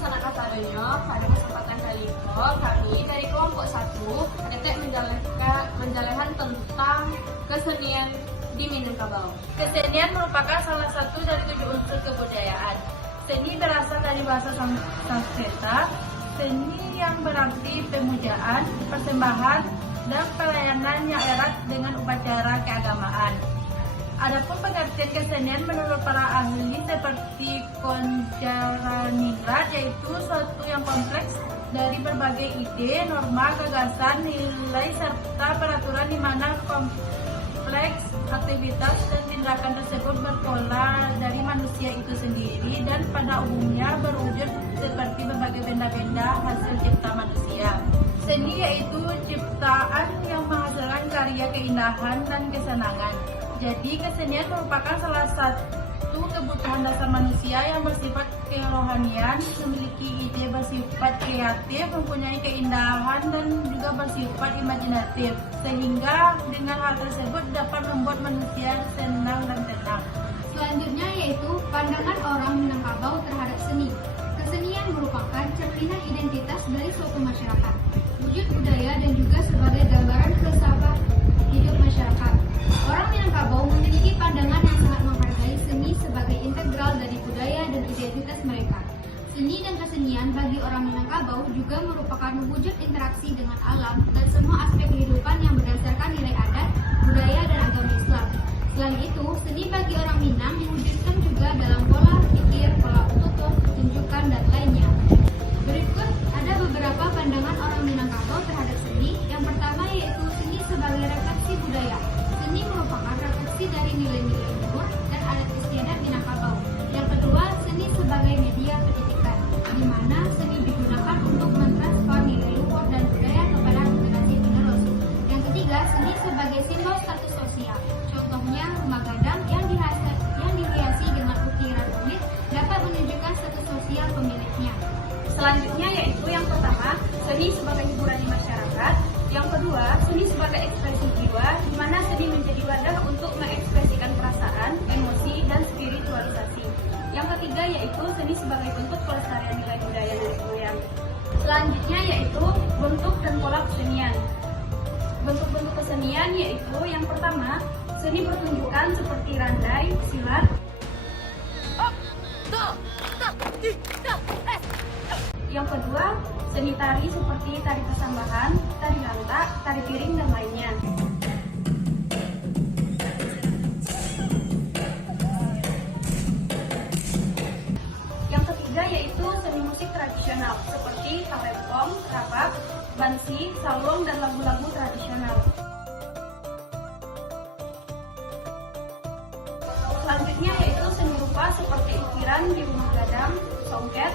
Sanak Katarunyo, pada kesempatan kali ini kami dari kelompok 1 ada menjalankan tentang kesenian di Minangkabau. Kesenian merupakan salah satu dari 7 unsur kebudayaan. Seni berasal dari bahasa Sanskerta, seni yang berarti pemujaan, persembahan, dan pelayanan yang erat dengan upacara keagamaan. Adapun pengertian kesenian menurut para ahli seperti Konjaraningrat, yaitu suatu yang kompleks dari berbagai ide, norma, gagasan, nilai, serta peraturan di mana kompleks aktivitas dan tindakan tersebut berpola dari manusia itu sendiri dan pada umumnya berwujud seperti berbagai benda-benda hasil cipta manusia. Seni yaitu ciptaan yang menghasilkan karya keindahan dan kesenangan. Jadi kesenian merupakan salah satu kebutuhan dasar manusia yang bersifat kerohanian, memiliki ide bersifat kreatif, mempunyai keindahan dan juga bersifat imajinatif. Sehingga dengan hal tersebut dapat membuat manusia senang dan tenang. Selanjutnya yaitu pandangan orang Minangkabau terhadap seni. Kesenian merupakan cerminan identitas dari suatu masyarakat, wujud budaya dan juga sebagai gambaran filsafat hidup masyarakat. Orang Minangkabau memiliki pandangan yang sangat menghargai seni sebagai integral dari budaya dan identitas mereka. Seni dan kesenian bagi orang Minangkabau juga merupakan wujud interaksi dengan alam dan semua aspek kehidupan yang berdasarkan nilai adat, budaya, dan agama Islam. Selain itu, seni bagi orang Minang diwujudkan juga dalam pola pikir, pola tutur, tunjukkan, dan lainnya. Berikut ada beberapa pandangan orang Minangkabau terhadap seni. Yang pertama yaitu seni sebagai refleksi budaya. Seni merupakan refleksi dari nilai-nilai luhur dan adat istiadat Minangkabau. Yang kedua, seni sebagai media pendidikan, di mana seni digunakan untuk mentransfer nilai luhur dan budaya kepada generasi penerus. Yang ketiga, seni sebagai simbol status sosial. Contohnya, rumah gadang yang dihiasi dengan ukiran kulit dapat menunjukkan status sosial pemiliknya. Selanjutnya yaitu yang pertama, seni sebagai hiburan di masyarakat. Yang kedua, seni sebagai ekspresi jiwa, di mana seni menjadi wadah untuk mengekspresikan perasaan, emosi, dan spiritualisasi. Yang ketiga yaitu seni sebagai bentuk pelestarian nilai budaya dari moyang. Selanjutnya yaitu bentuk dan pola kesenian. Bentuk-bentuk kesenian yaitu yang pertama, seni pertunjukan seperti randai, silat. Yang kedua, seni tari seperti tari persambahan, tari lantak, tari piring, dan lainnya. Yang ketiga yaitu seni musik tradisional seperti talempong, rabak, bansi, salong, dan lagu-lagu tradisional. Selanjutnya yaitu seni rupa seperti ukiran di rumah gadang, songket.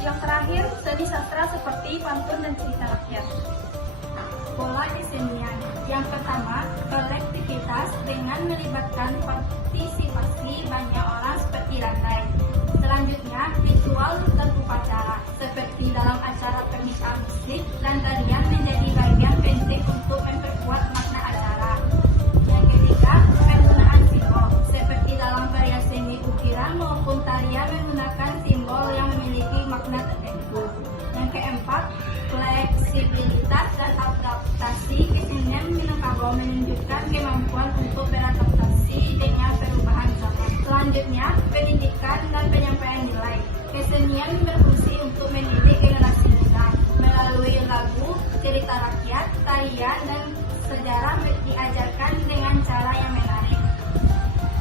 Yang terakhir, seni sastra seperti pantun dan cerita rakyat. Pola kesenian. Yang pertama, kolektivitas dengan melibatkan partisipasi banyak orang seperti randai. Selanjutnya, ritual dan upacara seperti dalam acara pernikahan musik dan tarian menjadi bagian penting untuk memperkuat makna acara. Yang ketiga, penggunaan simbol seperti dalam karya seni ukiran maupun tarian menggunakan simbol yang memiliki makna tertentu. Yang keempat, fleksibilitas dan adaptasi. Kesenian Minangkabau menunjukkan kemampuan untuk beradaptasi dengan perubahan zaman. Selanjutnya, pendidikan dan penyampaian nilai. Kesenian berfungsi untuk mendidik generasi muda melalui lagu, cerita rakyat, tarian, dan sejarah diajarkan dengan cara yang menarik.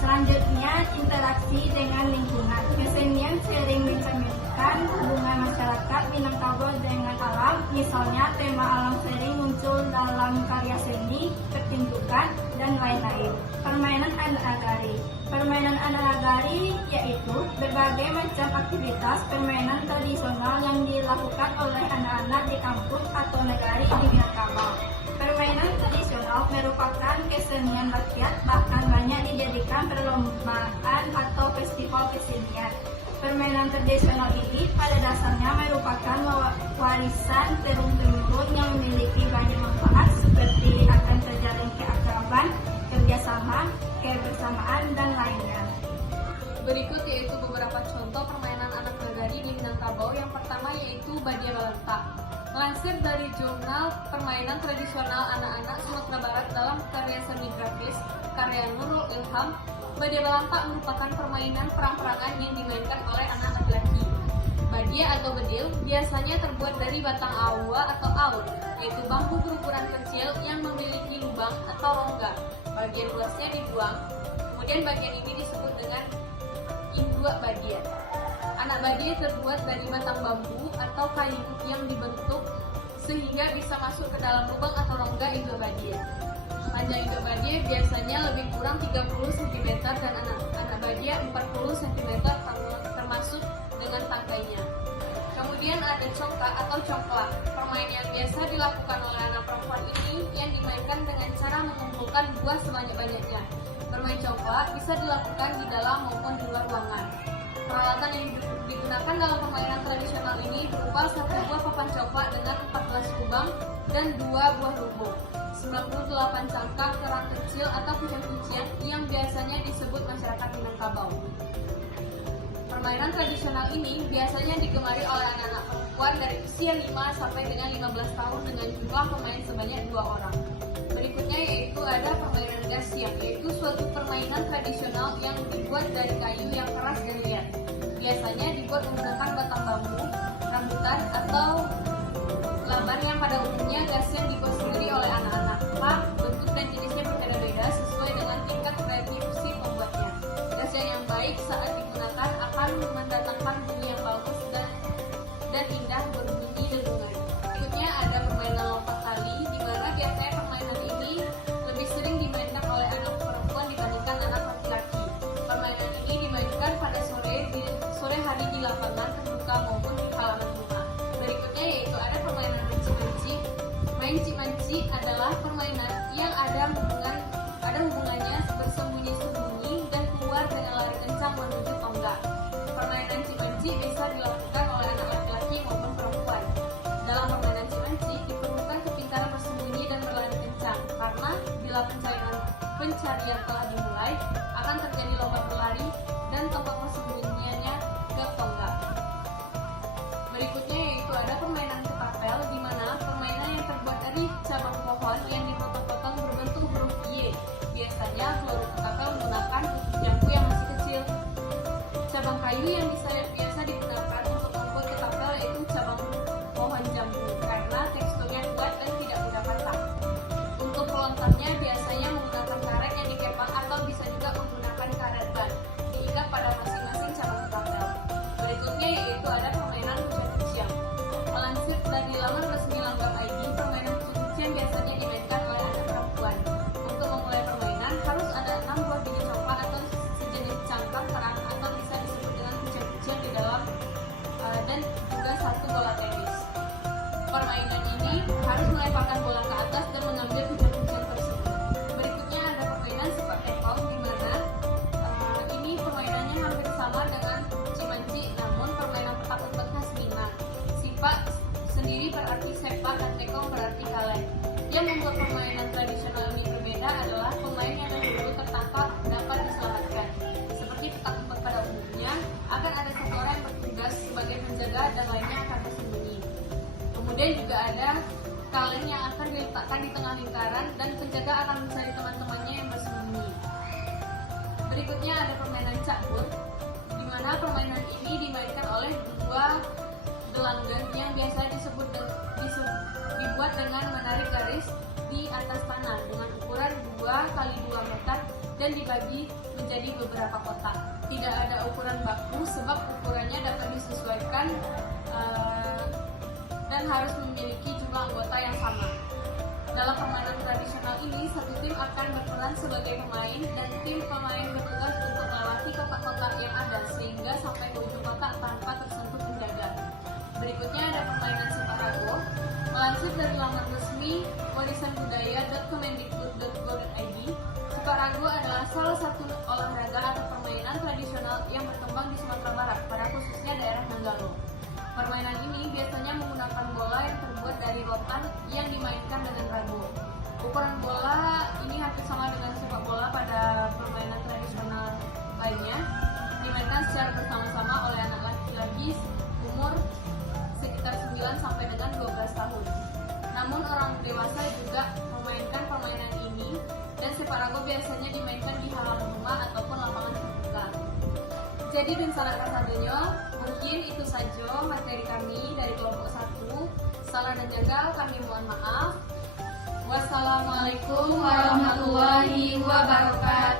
Selanjutnya, interaksi dengan lingkungan. Kesenian sering mencerminkan hubungan masyarakat Minangkabau dengan alam. Misalnya, tema alam sering muncul dalam karya seni, pertunjukan, dan lain-lain. Permainan adat nagari. Permainan adat nagari yaitu berbagai macam aktivitas permainan tradisional yang dilakukan oleh anak-anak di kampung atau negari di Minangkabau. Permainan tradisional merupakan kesenian rakyat, bahkan banyak dijadikan perlombaan atau festival kesenian. Permainan tradisional ini pada dasarnya merupakan warisan turun-temurun yang memiliki banyak manfaat seperti akan terjalin keakraban, kerjasama, kebersamaan, dan lainnya. Berikut yaitu beberapa contoh permainan anak nagari di Minangkabau. Yang pertama yaitu Badia Balanta. Melansir dari jurnal Permainan Tradisional Anak-anak Sumatera Barat dalam karya seni grafis karya Nurul Ilham, Badia Balanta merupakan permainan perang-perangan yang dimainkan oleh anak laki-laki. Badia atau bedil biasanya terbuat dari batang awa atau aur, yaitu bambu berukuran kecil yang memiliki lubang atau rongga. Bagian luasnya dibuang, kemudian bagian ini disebut dengan induk badia. Anak badia terbuat dari batang bambu atau kayu yang dibentuk sehingga bisa masuk ke dalam lubang atau rongga induk badia. Panjang induk badia biasanya lebih kurang 30 cm dan anak badia 40 cm termasuk dengan tangkainya. Kemudian ada congkak atau congklak, permainan yang biasa dilakukan oleh anak perempuan ini yang dimainkan dengan cara mengumpulkan buah sebanyak-banyaknya. Bermain congklak bisa dilakukan di dalam maupun di luar ruangan. Peralatan yang digunakan dalam permainan tradisional ini berupa satu buah papan congklak dengan 14 lubang dan 2 buah lubung, 98 cangkang kerang kecil atau kucing-kucian yang biasanya disebut masyarakat Minangkabau. Permainan tradisional ini biasanya digemari oleh anak-anak perempuan dari usia 5 sampai dengan 15 tahun dengan jumlah pemain sebanyak 2 orang. Berikutnya yaitu ada permainan gasian, yaitu suatu permainan tradisional yang dibuat dari kayu yang keras dan liat. Biasanya dibuat menggunakan batang bambu, rambutan, atau laban yang pada umumnya gasian dibuat sendiri oleh anak-anak. Bentuk dan jenisnya berbeda-beda sesuai dengan tingkat kreativiti pembuatnya. Gasian yang baik saat digunakan akan mendatangkan bunyi yang bagus dan indah berbunyi dengungan. Berikutnya ada permainan lompat tali, di mana biasanya permainan ini lebih sering dimainkan oleh anak perempuan dibandingkan anak laki-laki. Permainan ini dimainkan pada sore hari di lapangan terbuka maupun di halaman rumah. Berikutnya yaitu ada permainan manci-manci. Manci-manci adalah permainan yang ada hubungannya bersembunyi-sembunyi dan keluar dengan lari kencang menuju tonggak. Permainan cimanci bisa dilakukan oleh anak laki-laki maupun perempuan. Dalam permainan cimanci diperlukan kepintaran bersembunyi dan berlari kencang, karena bila pencarian telah dimulai, akan terjadi lomba berlari dan tempat persembunyiannya ke tonggak. Berikutnya yaitu ada permainan ketapel, di mana permainan yang terbuat dari cabang pohon yang dipotong-potong berbentuk huruf Y. Biasanya peluru ketapel menggunakan jambu yang masih kecil. Cabang kayu yang biasa digunakan untuk membuat ketapel yaitu cabang pohon jambu karena teksturnya kuat dan tidak mudah patah. Untuk pelontarnya biasanya menggunakan karet yang dikepang atau bisa juga menggunakan karet ban diikat pada masing-masing cabang ketapel. Berikutnya yaitu ada permainan kucing-kucian. Melansir dari laman resmi Langgam ID, permainan kucing-kucian biasanya dimainkan oleh anak perempuan. Untuk memulai permainan harus ada 6 buah biji coklat atau sejenis cangkang kerang atau bisa disebut dengan kucing-kucian di dalam dan juga 1 bola tenis. Permainan ini harus melemparkan bola ke atas dan mengambil kucing-kucian tersebut. Berikutnya ada permainan sepak takraw, di mana ini permainannya hampir sama dengan cimanci, namun permainan petak umpet khas Minang. Sipak sendiri berarti sepak dan takraw berarti kaleng. Yang membuat permainan tradisional ini berbeda adalah pemain yang dahulu tertangkap dapat diselamatkan. Seperti petak umpet pada umumnya, akan ada satu orang yang bertugas sebagai penjaga dan lainnya akan bersembunyi. Kemudian juga ada kaleng yang akan diletakkan di tengah lingkaran dan penjaga akan mencari teman-temannya yang bersembunyi. Berikutnya ada permainan cakur, di mana permainan ini dimainkan oleh 2 gelanggang yang biasa dibuat dengan menarik garis di atas tanah dengan ukuran 2 x 2 meter dan dibagi menjadi beberapa kotak. Tidak ada ukuran baku sebab ukurannya dapat disesuaikan dan harus memiliki jumlah anggota yang sama. Dalam permainan tradisional ini, satu tim akan berperan sebagai pemain dan tim pemain bertugas untuk melewati kotak-kotak yang ada sehingga sampai ke ujung kotak tanpa tersentuh penjaga. Berikutnya ada permainan separago. Melansir dari laman resmi warisanbudaya.kemendikbud.go.id, separago adalah salah satu olahraga atau permainan tradisional yang berkembang di Sumatera Barat, pada khususnya daerah Nanggalo. Permainan ini biasanya menggunakan bola yang terbuat dari rotan yang dimainkan dengan rago. Ukuran bola ini hampir sama dengan sepak bola pada permainan tradisional lainnya. dewasa juga memainkan permainan ini, dan separago biasanya dimainkan di halaman rumah ataupun lapangan terbuka. Jadi dan salah kasadonyo, mungkin itu saja materi kami dari kelompok 1. Salah dan gagal kami mohon maaf. Wassalamualaikum warahmatullahi wabarakatuh.